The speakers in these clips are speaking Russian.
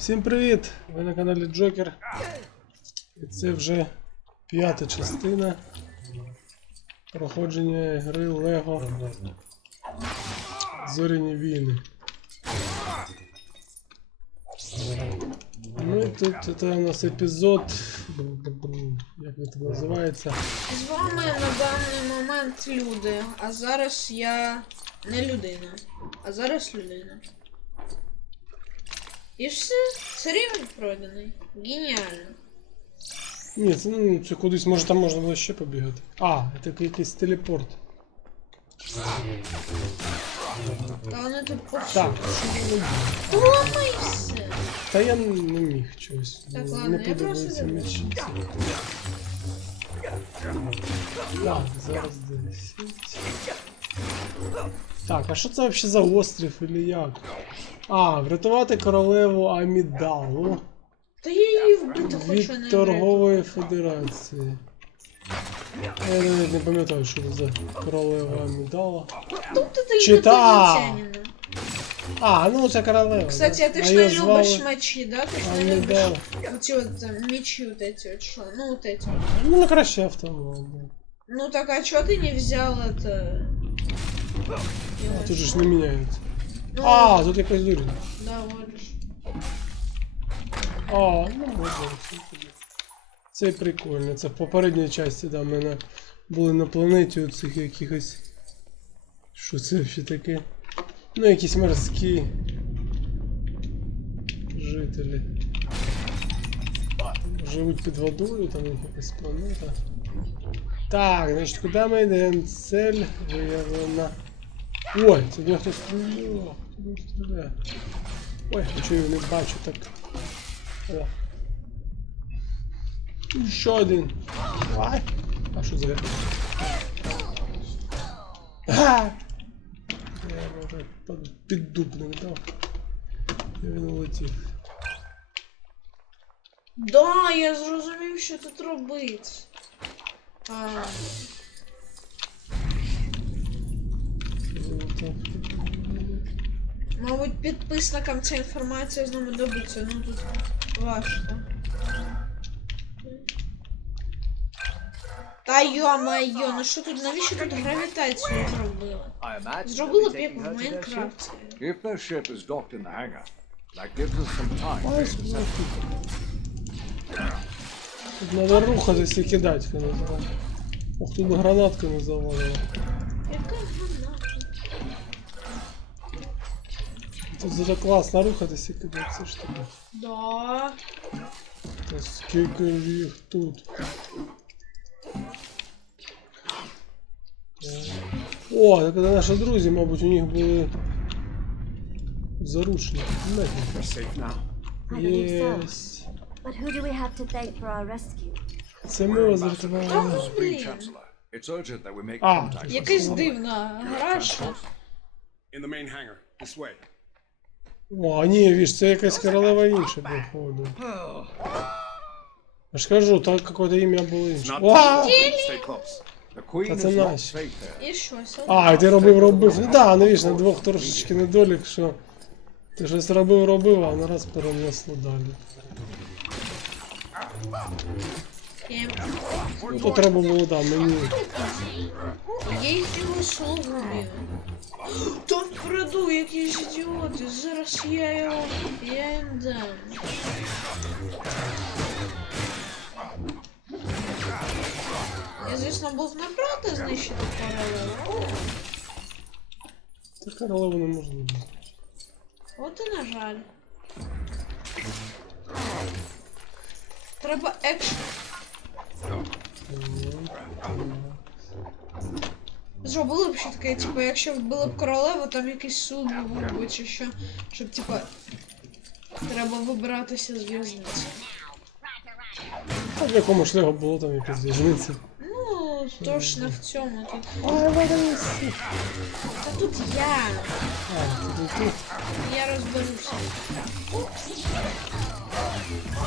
Всім привіт! Ви на каналі Джокер. І це вже п'ята частина проходження гри Лего Зоряні війни. Ну і тут це у нас епізод. Як він там називається? З вами на даний момент люди, а зараз я не людина, а зараз людина. І все, це рівень пройдений. Геніально. Ні, це, ну, це кудись, може там можна було ще побігати. А, це якийсь телепорт. Та вони тут Так, повсюди. що воно Ламай все. Та я не міг чогось. Так, не ладно, я подобається просто не м'ячі. Так, зараз 10. Так, а що це взагалі за острів или як? А, врятувати королеву Амідалу Та я її вбити хочу від не торгової федерації. Я навіть не пам'ятаю, що це за королева Амідала. Тут ти Чита! інопланетянина. А, ну це королева. Кстати, да. а ти А ж не її звали любиш мечі, да? Ти ж не любиш Амідала. оці от там, мечі вот эти вот, що? Ну вот эти. Ну, на краще автомат. да. Ну так а чого ти не взял это? А, тут же ж не міняється. А, тут якась дурь. Да, вот. А, ну можна. Це прикольно. Це в попередній часті, да, ми на, були на планеті у цих якихось. Що це ще таке? Ну, якісь морські жителі. Живуть під водою, там якась планета. Так, значить, куди ми йдемо? Цель виявлена. Ой, це де хтось стріляє. Стріляє? Ой, я його не бачу так. О. І Ще один. Ай. А що за это? Га! Я йому вже під- піддупник дав. І він улетів. Да, я зрозумів, що тут робити. А, мабуть, підписникам ця інформація знадобиться, ну тут важко. Та йо-майо, ну що тут, навіщо тут гравітацію зробили? Зробили б як в. Майнкрафті. If their ship is docked in the hangar, that gives us some time to intercept. Тут треба рухатись і кидати, коли називає. Ох, тут гранатка не завалила. Тут дуже класно рухатися куди ці штуки. Да. Та скільки їх тут. О, так це наші друзі, мабуть, у них були заручники. Єс. Це ми вас врятували. А, якийсь дивна гра. In the main hangar, this way. О, ні, віж, це якась королева інша, походу. Я ж кажу, так какое-то ім'я було інше. О! Nice. safe here. І щось. А, ти робив, робив. Ну да, ну віж, на двох трошечки недолік, що ти щось робив, робив, а на раз перенесло далі. Я, Ну, то треба було, да, мені. я їх його слугу бив. Там вкраду якісь ідіоти. Зараз я його. Я їм дам. Я, звісно, був не проти знищити королеву. Та королеву не можна бути. От і на жаль. Треба екшн. Зробили б ще таке, типу, якщо вбили б королеву, там якийсь суд був би чи що. Щоб, типу, треба вибиратися з в'язниці. А в якому шлягу було там якась в'язниця. Ну, то ж не в цьому тут. Та тут я. А, тут, тут. Я розберуся.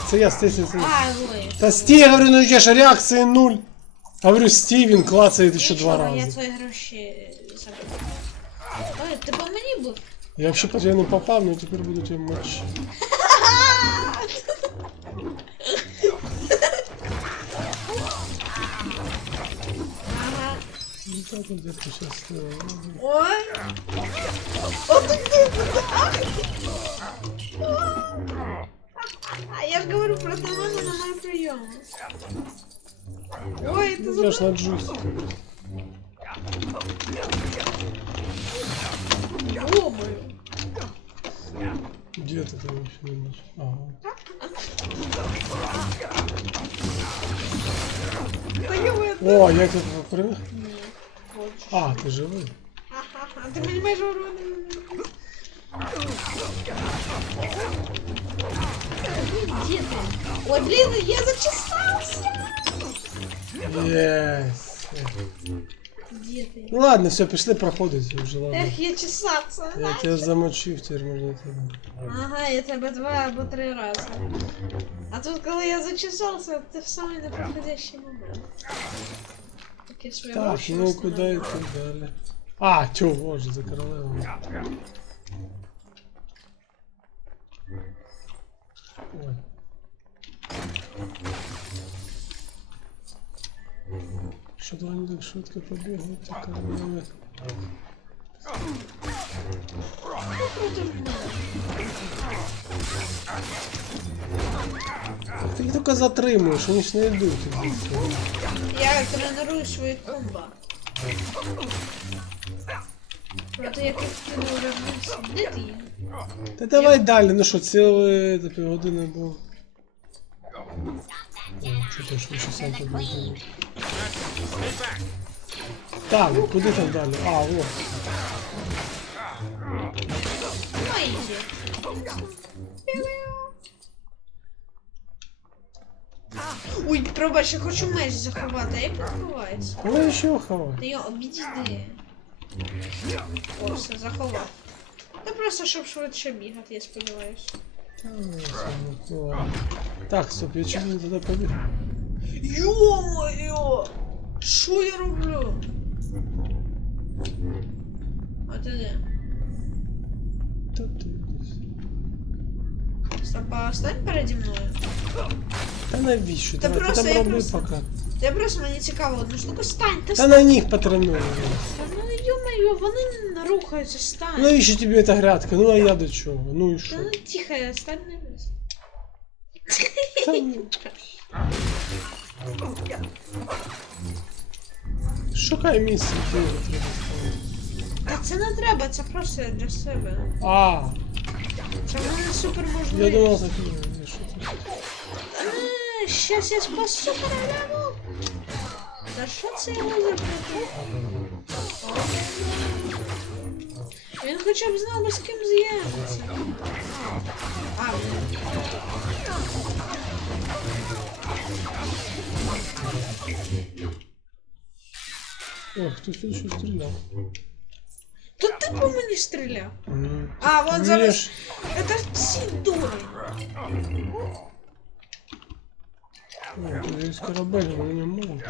Це я Стивен. А, Та стій, я говорю, ну йдеш, реакції нуль. Говорю, стій, він клацає ще два рази. Я твої гроші забрав. Ой, ти по мені був? Я взагалі я не попав, але тепер буду тебе мочити. так вот где-то сейчас... Ой! Вот ты где-то, а я ж говорю про мене на мой прийом. Ой, ти Я ж на джусь. Где ты там еще видишь? Ага. О, я. Ні, хочеш. А, ти живий. Ага, а ти мені майже урони. Где ты? Ой, блин, я зачесался. Єс. Где ты? Ну ладно, все, пішли проходити вже ладно. Ех, я чесаться. Я тебе замочив, тепер можна тебе. Ага, я тебе два або три рази. А тут, коли я зачесався, це в самий неподходящий момент. Так, я свої Так, гроші ну ось куди не йти далі? А, чо, боже, за королевою. Ой. Що то вони так швидко побігли, ті королеви? Ти їх тільки затримуєш, вони ж не йдуть. Я треную свої Ну то я. Та давай далі, ну що, ціле до півгодини було. Що ти ж лише сам? Так, ну куди там далі? А, о. Ой, пробач, я хочу меч заховати, а як відбувається? Коли ще хавай? Та йо, обійди. О, все, заховав. Та просто, щоб швидше бігати, я сподіваюся. Так, стоп, я чому не туди побіг? Ё-моё! Що я роблю? А ти де? Та ти десь. Стопа, стань переді мною. Та навіщо? Та Давай, ти просто там я роби просто- поки. Ти просто мені цікаво одну штуку, стань, та Та стань. на них потренуй. Та Ну ё-моё, вони не рухаються, стань. Ну навіщо тобі эта грядка? Ну а я до чого? Ну і Та що? ну тихо, стань на місце. Та ну. Шукай місце, де його треба ставити. А це не треба, це просто для себе. А, Це в мене супер я можливість. думав так, ні, що це. Е, Щас я спасу королеву. Та що це його запитав? Він хоча б знав би з ким з'єднатися. А, блін. Ой, хтось тут щось стріляв. Тут ти по мені стріляв. М. А, вон Ні, зараз. ж. Это ці дурень. О, тут є корабель, вони не можуть.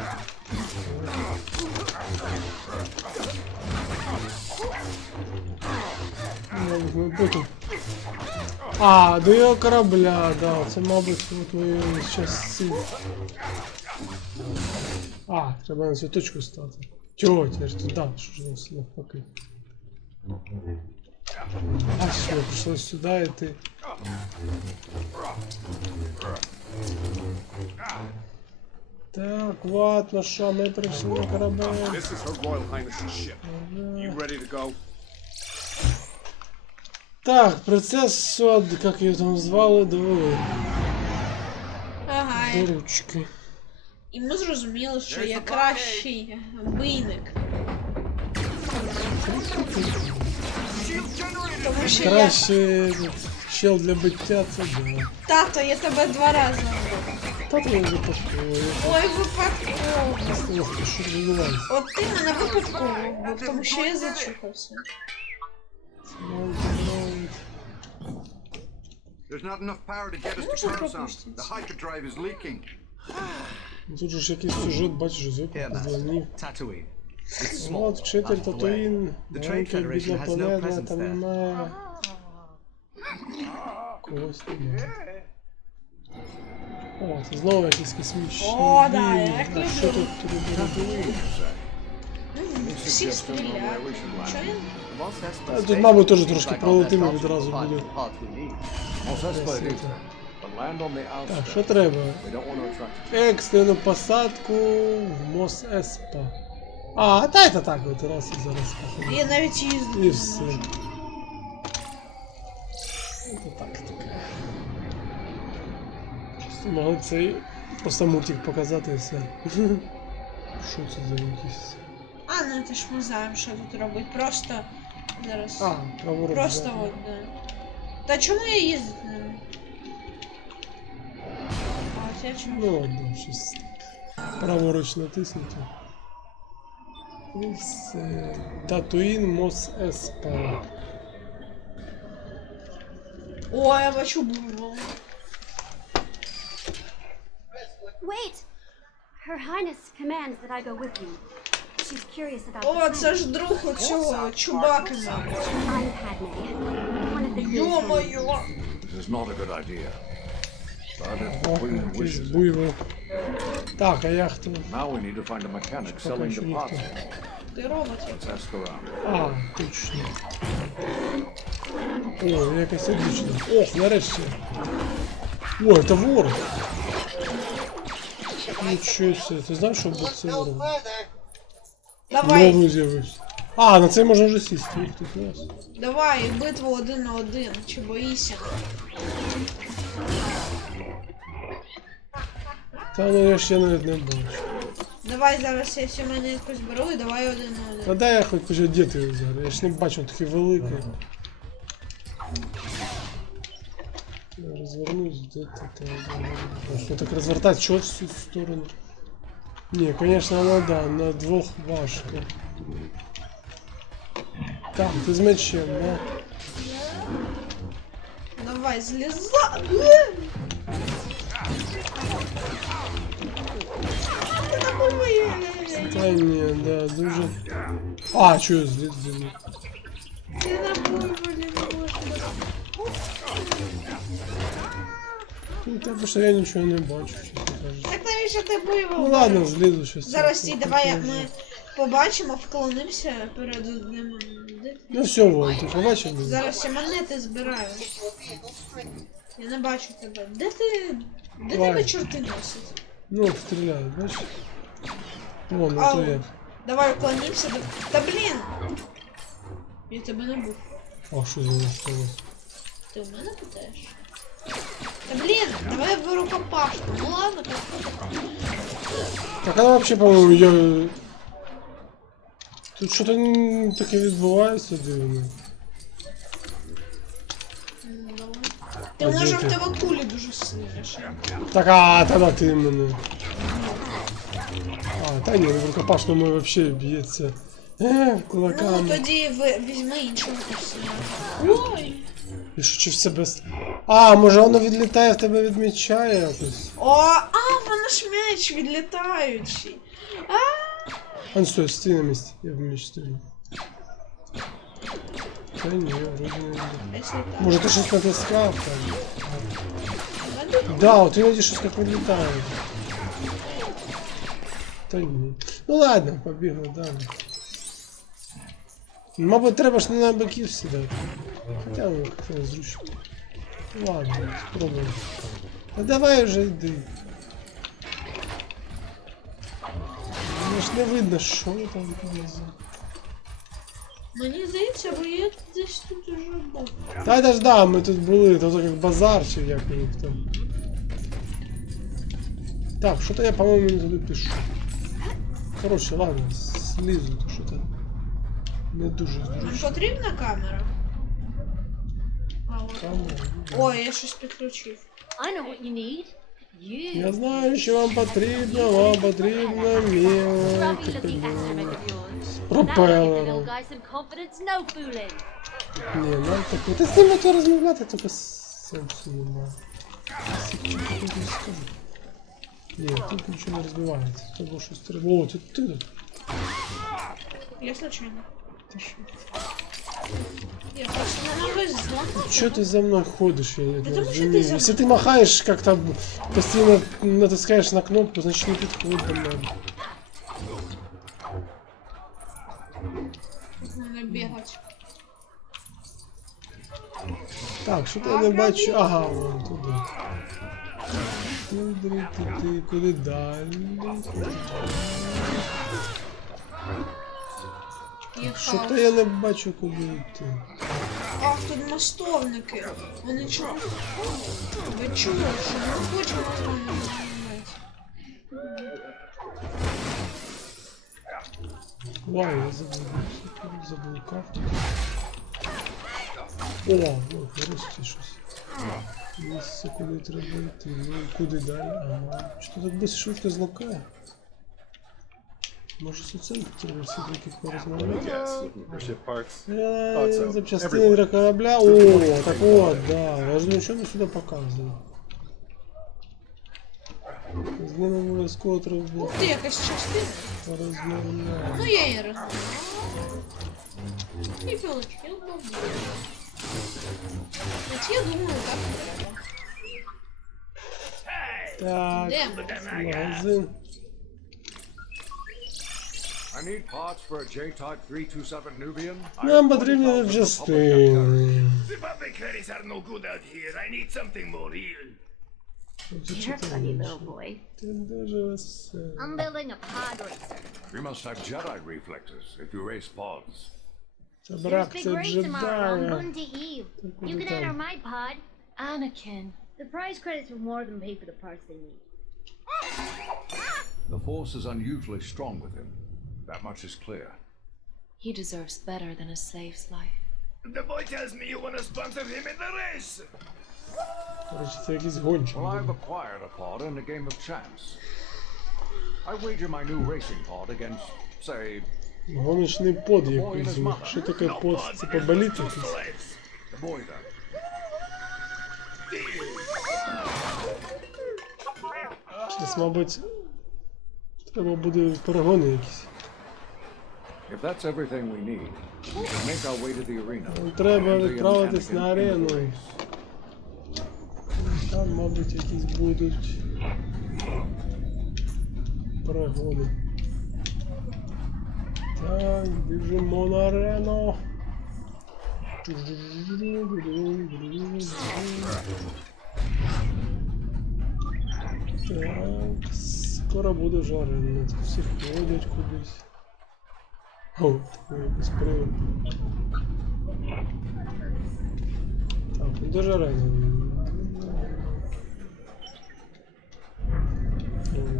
Мабуть, ми потім. А, до його корабля, да, це, мабуть, от ми зараз ці. А, треба на цю точку стати. Чого, я ж туди, що ж у нас навпаки. А все, прийшлось сюди йти. Так, ладно, що, ми прийшли на корабель. This is Her Royal Highness's ship. You ready to go? Так, процес сод, як її там звали, довели Ага. до ручки. І ми зрозуміли, що я кращий бийник. Я... Краще этот, чел для биття, це да. Тато, я тебе два рази. вбив. Та ти не випадково. Ой, випадково. Ох, ти що відбувається? От ти мене випадково вбив, тому що я зачухався. There's not enough power to get us to Coruscant. The hyperdrive is leaking. Тут же ж якийсь сюжет, бачиш, Here, зюб, Master. Odczytel Tatooine, łączek widnopoledne, tam nie ma... Когось немає. О, це знову якісь космічні. О, да, я А що тут тобі буде? Всі стріляють. Тут, мабуть, теж трошки пролетимо відразу буде. Так, що треба? Екстерну посадку в Мос Еспа. А, та це так, от раз і зараз. походу. Я навіть їздити І не все. можу. Це так таке. Просто Могли цей просто мультик показати і все. Що це за якісь? А, ну це ж ми знаємо, що тут робить. Просто зараз. А, праворуч. Просто да. от, да. Та чому я їздити не можу? А, от я чому? Ну ладно, щось праворуч натиснути. І все. Татуїн Мос Еспа. О, я бачу бурбу. Wait! Her Highness commands that I go with you. She's curious about О, the це ж друг оцього чубака. I'm Padme, one of the Queen's family. Йо-моє! This is not a good idea. But if the О, Queen якийсь wishes it, буйвол. Так, а я хто? now we need to find a mechanic Пока selling еще the никто. parts. Ти робот. Let's ask around. А, точно. О, якось отлично. Ох, нарешті. О, это вор. Нічого себе. Ти знаєш, що був це вором? Давай, Новий з'явився. А, на це можна вже сісти. Ух ти, клас. давай, битву один на один. Чи боїшся? Та ну я ще навіть не бачу. Давай зараз я всі мене якось беру і давай один на один. Та дай я хоч почав діти його зараз. Я ж не бачу, він такий великий. Я розвернусь, де ти там. Що так розвертати, чого в цю сторону? Ні, конечно, ну да, на двох важко. Так, ти з мечем, да? Давай, зліза. Ти. Та ні, да, дуже. А, я зліз зліз? Ти набой, блін. Ну, тому що я нічого не бачу, чесно кажучи. Так навіщо ти Ну ладно, злізу щось. Зараз стій, давай ми побачимо, вклонимося перед одним. Ну все, Вон, ти побачив мене? Зараз я монети збираю. Я не бачу тебе. Де ти. Де Давай. тебе чорти носять? Ну, от стріляють, бачиш? Вон, Ау. ото я. Давай уклонімося до. Та блін! Я тебе не був. А що за нас сталося? Ти у мене питаєш? Та блін, давай в рукопашку. Ну ладно, так. Так она вообще, по-моему, я... Тут що-то н- таке відбувається дивно. Ти А може в тебе кулі дуже сильніше. Так, а, тоді ти мене. А, та ні, в рукопашному вообще б'ється. Е, Ну кулаками. тоді ви візьми іншого курсу. Ой! І що чи в себе... с- А, може воно відлітає в тебе від м'яча якось? О, а, воно ж м'яч відлітаючий. А, А ну стой, стій на місці, я в м'яч стрілю. Та ні, вроді не буде. якщо так. Може ти щось натискав там? Ладно. Да, от іноді щось так вилітає. Та ні. Ну ладно, побігли далі. Мабуть, треба ж не на боків сідати. Хоча ну, як незручно. Ладно, спробуємо. Та давай вже йди. Мені ж не видно, що там внизу. Мені здається, бо я десь тут уже був. Та це ж да, ми тут були, то як базар чи як у них там. Так, що-то я, по-моєму, не туди пишу. Коротше, ладно, слізу, то що то не дуже Нам зручно. потрібна камера? А, от. Там, Ой, я щось підключив. I know what you need. You. Я знаю, що вам потрібно, вам потрібно Scruffy мілк. looking astromech of yours. That'll give the little Пропелером. guy some confidence, no fooling. Ні, нам так. Ти з ними то розмовляти, тільки сенсу немає. Січі, тут не скажу. Ні, тут нічого не розбивається. Це було щось треба. О, ти, ти тут. Я случайно. Ти що? Чё ты за мной ходишь, я не Потому что ты за Если ты махаешь как-то постоянно натискаешь на кнопку, значит не подходит до меня. бігати. Так, що я не бачу. Ага, вон туди. Туди, туди, куди далі? Є Що то я не бачу, куди йти. Ах, тут мостовники. Вони чого? Ви чули, що ми хочемо? Вау, я забув. Заблукав тут. О, ну, нарешті щось. Місце, куди треба йти. Ну, куди далі? Ага. Що так без швидко злокає? Може з оцим треба всі таки порозмовляти? Ship parts. Е, Запчастини для корабля. О, так от, да. Я ж думаю, що ми сюди показує. З ним обов'язково треба було Ух ти, якась частина. порозмовляти. Ну я її розмовляю. І получил бабу. От я думаю, так і треба. Так, Де? магазин. need parts for a J-Type 327 Nubian? No, but really just... Uh... The puppet credits are no good out here. I need something more real. You're a funny little boy. I'm building a pod racer. You must have Jedi reflexes if you race pods. There's big race tomorrow on Monday Eve. You can enter my pod. Anakin. The prize credits will more than pay for the parts they need. The force is unusually strong with him. That much is clear. He deserves better than a slave's life. The boy tells me you want to sponsor him in the race. Коротше, це якийсь гонщик. Well, I've acquired a pod in a game of chance. I wager my new racing pod against, say, Гоночний под якийсь. у них. Що таке под? Це поболіти Two якийсь? slaves. the boy then. Щось, мабуть, треба буде перегони якісь. If that's everything we need, we can make our way to the arena. Треба Enter відправитись Anakin на into арену. the race. Там, мабуть, якісь будуть перегони. Так, біжимо на арену. Так, скоро буде вже арена. Тут всі ходять кудись. О, якийсь привод. Так, ну де ж арена?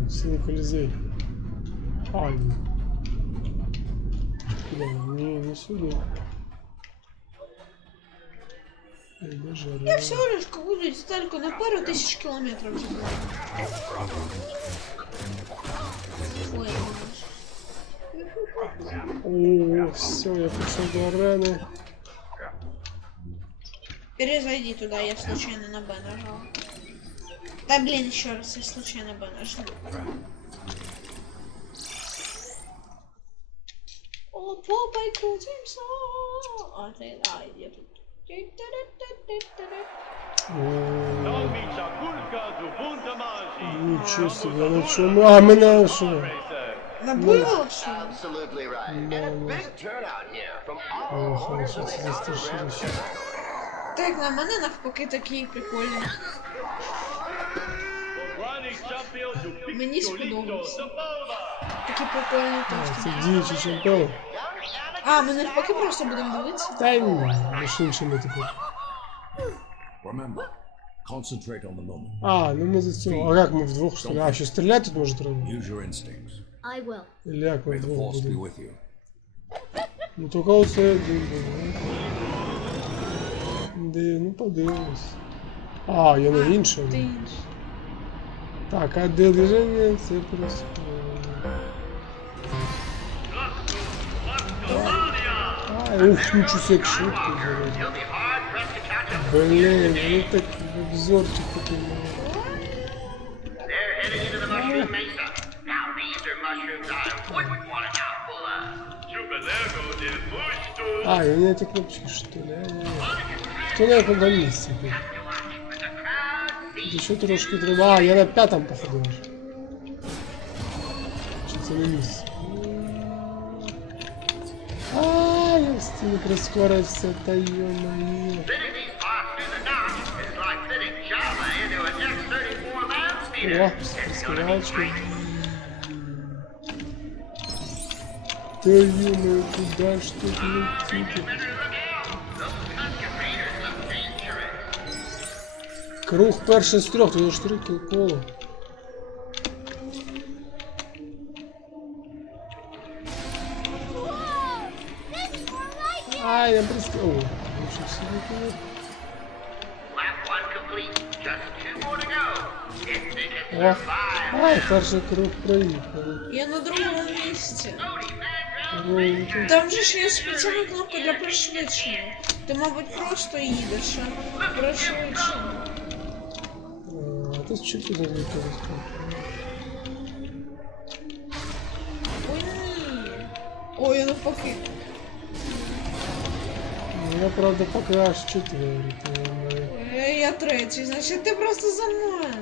О, Синий колізей. А, ні. Куди? Ні, не сюди. Е, Де ж Я арена? всього лиш какую-то детальку на пару тисяч кілометрів О, все, я пішов до арени. Перезайди туда, я случайно на Б нажал. Да блин, еще раз, я случайно Б нажал. О, попой крутимся. А, ты, а, я тут. О, Micia kulka do bunta magi. Нічого собі, я на чому? А, мене що? Racer. На было что? Absolutely right. And a big turnout here from all О, хорошо, це за страшилище. Так, на мене навпаки такі прикольні. Running champion do Мені Pictolito сподобалось. the Bova. Такі прикольні А, трошки. це діючий чемпіон. А, ми навпаки просто будемо дивитися. Та ні, між іншими типу. Remember, concentrate on the moment. А, ну ми за цього. А як ми вдвох що ли? А, що стріляти тут може треба? Use your instincts. I will. Или як ми May the вдвох Force be будемо? with you. Ну тільки оце один буде. Де, ну подивимось. А, я на іншому. Ти інший. Так, а де движення це просто. А, ух, нічого себе, як швидко зараз. Блін, ну так обзорчик такий. They're А, и у меня эти кнопочки, что ли? Хто на якому місці? тут? Тут ще трошки треба. А, я на п'ятому походу. аж. Чи це не місце? А, я стіни прискорився, та йо-моє. Fitting these look out. Those concatenators look dangerous. Круг перший з трьох, тут ж три коло. Whoa! This is more like it! Ай, я прискав. О, нічого собі тут. Lap one complete. Just two more to go. It's big as О, survive. ай, перший круг проїхали. Я на другому місці. Там же ж є спеціальна кнопка для пришвидшення. Ти, мабуть, просто їдеш, а пришвидшення. А тут чуть тут залетелось. Ой, ні. Ой, я навпаки. Ну, Я, правда, поки аж четвертий. ну, Е, Я третій, значить ти просто за мною.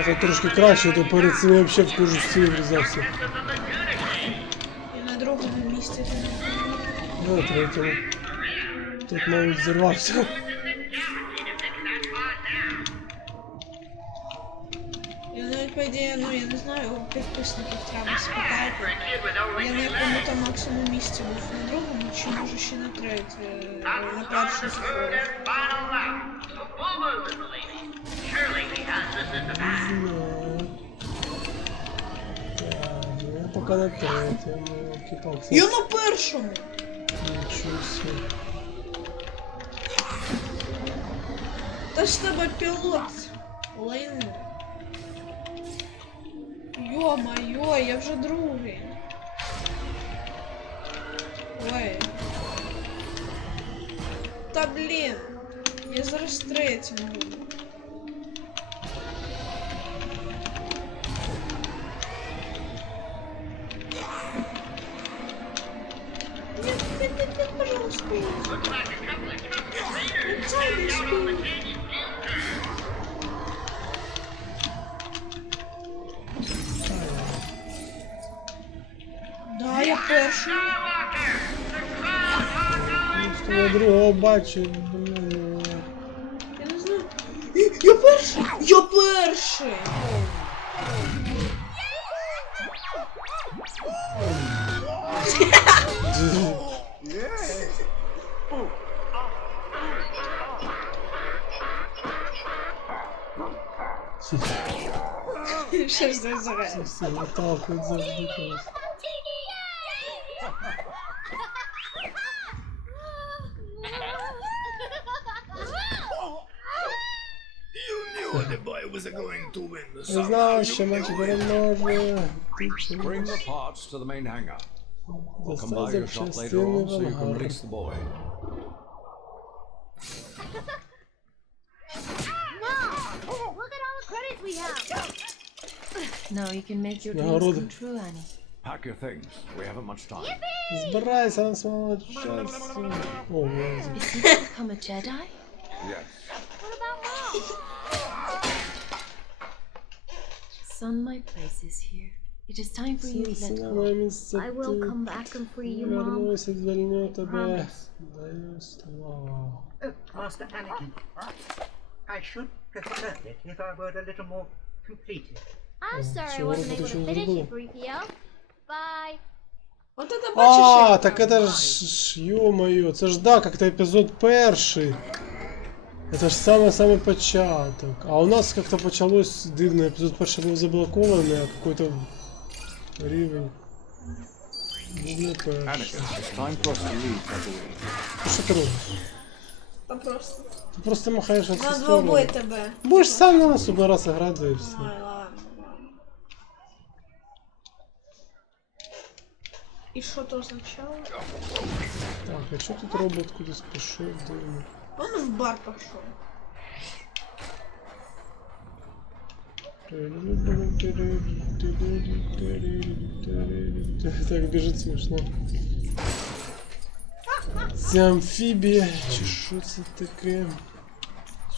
Ні, я тут трошки краще, то перед цим я взагалі в кожу стіну врізався. І на другому місці. Ну, на третьому. Тут, мабуть, взірвався. Я навіть по ідеї, ну я не знаю, у підписників треба спитати. Kid with only Я на якому там максимум місці був на другому, чи може ще на третє, на першому я поки на третьому. Кипав. Я на першому! Нічого собі. Та ж тебе пілот. Лейн. Йо-моє, я вже другий. Ой. Та блін. Я зараз третім буду. Бачу, блін. Я не знаю. Я перший! Я перший! Що ж це за гра? Все, наталкують завжди когось. You knew the boy was going to win the Я song. знав, що мальчик переможе. Ти Bring чому? the parts to the main hangar. We'll come Достав by your shop later запчастини on в so you can ангар. release the boy. Mom! Look at all the credits we have! Now you can make your Нагороди. dreams come true, Annie. Pack your things. We haven't much time. Збирайся, нас мало часу. О, я Is he to become a Jedi? Yes. What about Mom? Son, my place is here. It is time for you to let Сина, go. моє місце I will тут. come back and free you, Mom. Вернуся, звільню тебе. Promise. Даю слово. Oh, Master Anakin, I should have learned it if I were a little more completed. I'm sorry I чего wasn't ты able ещё to finish забыла? it, 3PO. Bye. От это А, бачиш, як так там? это ж, ё-моё, це ж да, как-то епізод перший. Это ж самый-самый початок. А у нас как-то почалось дивно, епізод перший був заблокований, а какой-то рівень. був не перший. Anakin, it's time for us to leave Tatooine. Ти Що ти робиш? Та просто. Ти просто махаєш в На цю двобой сторону. тебе. Будеш сам на нас один раз грати і все. Ай, ладно. І що то означало? Так, а що тут робот кудись пішов дивно? Он в бар пошел. Так біжить смішно. Це амфібія, чи що це таке?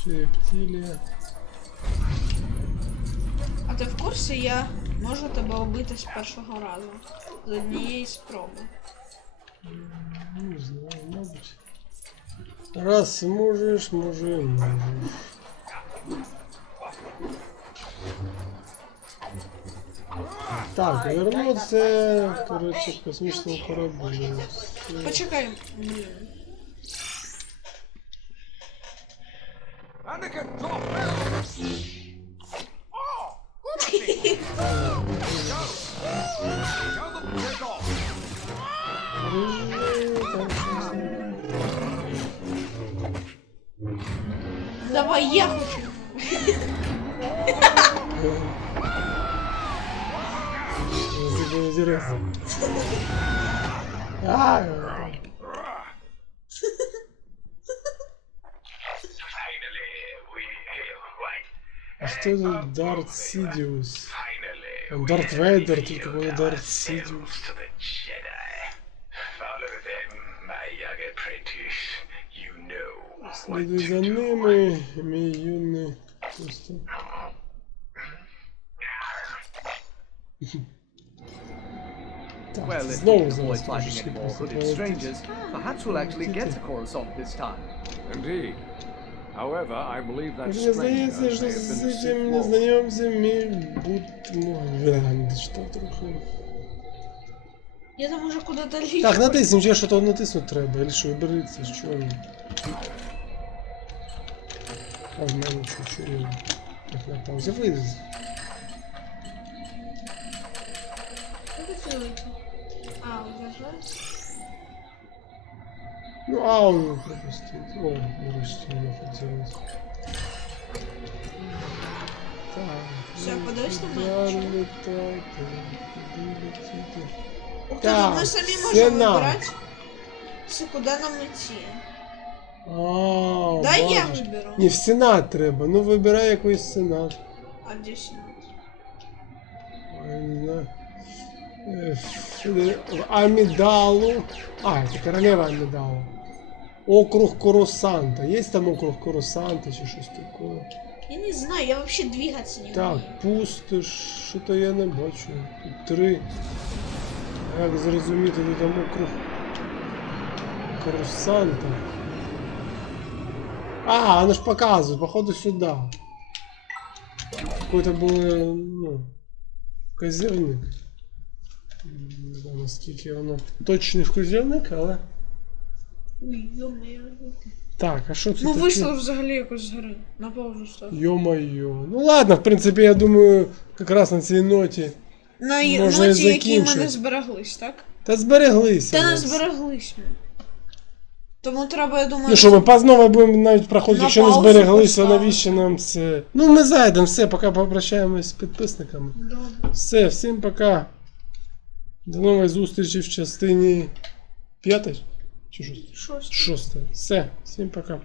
Чи рептилія? А ти в курсі я можу тебе убити з першого разу. З однієї спроби. Не знаю, мабуть. Раз можеш, може і можеш. Так, вернуться, коротше, к космічному кораблю. Почекай. Блін. Давай, я хочу. Язык а что тут Дарт Сидиус? Finally, Там Дарт Вейдер, тут какой Дарт Сидиус. to the Jedi. Follow them, my young apprentice. You know what Следуй за ними, мій юний. Просто. Так, Well, if знову we can зараз avoid fighting трошечки any more просто hooded полетить. strangers, perhaps we'll actually get to Coruscant this time. Indeed. However, I believe that Мені здається, stranger що may have been a з цим Sith Lord. незнайомцем міг бути ну, що трохи. Я там уже куда-то лечу. Так, натиснем, чи що то натиснути треба, или що, бери це, що він. А в мене що, що він. Так, на паузі вийде. Куда ты вылетел? А, удержать? Ну, ауну пропустить. О, нарешті не хотілося. Так. Все, подивись на куди мене. летати? Куди летіти? Ух ты, Так, тут мы сами можем Сенат. выбирать. С- Куда нам идти? А, Да я бачиш. выберу. Ні, в Сенат треба. Ну вибирай якийсь Сенат. А где Сенат? Я не знаю. Е, в- В Амидалу. А, це королева Амидалу. Округ Корусанта. Є там округ Корусанта чи щось таке? Я не знаю, я вообще двигаться не Так, умею. пусто, що-то я не бачу. Тут три. Як зрозуміти, де там округ Корусанта. А, оно ж показывает, походу сюда. Какой-то был, ну, козирник. Не знаю, наскільки воно точний вказівник, але. Ой, ё-моё. Так, а що це Ну таке? вийшло взагалі якось з гри. На паузу став. Ё-моё. Ну ладно, в принципі, я думаю, якраз на цій ноті. На ї- Можна і ноті, які ми закінчити. не збереглись, так? Та збереглися. Та не нас. збереглись ми. Тому треба, я думаю. Ну що, ми по знову будемо навіть проходити, На якщо не паузу збереглися, поставити. навіщо нам це. Ну ми зайдемо, все, поки попрощаємось з підписниками. Добре. Все, всім пока. До нової зустрічі в частині п'ятої? Чи шостої? Щось. Шостої. Все, всім пока.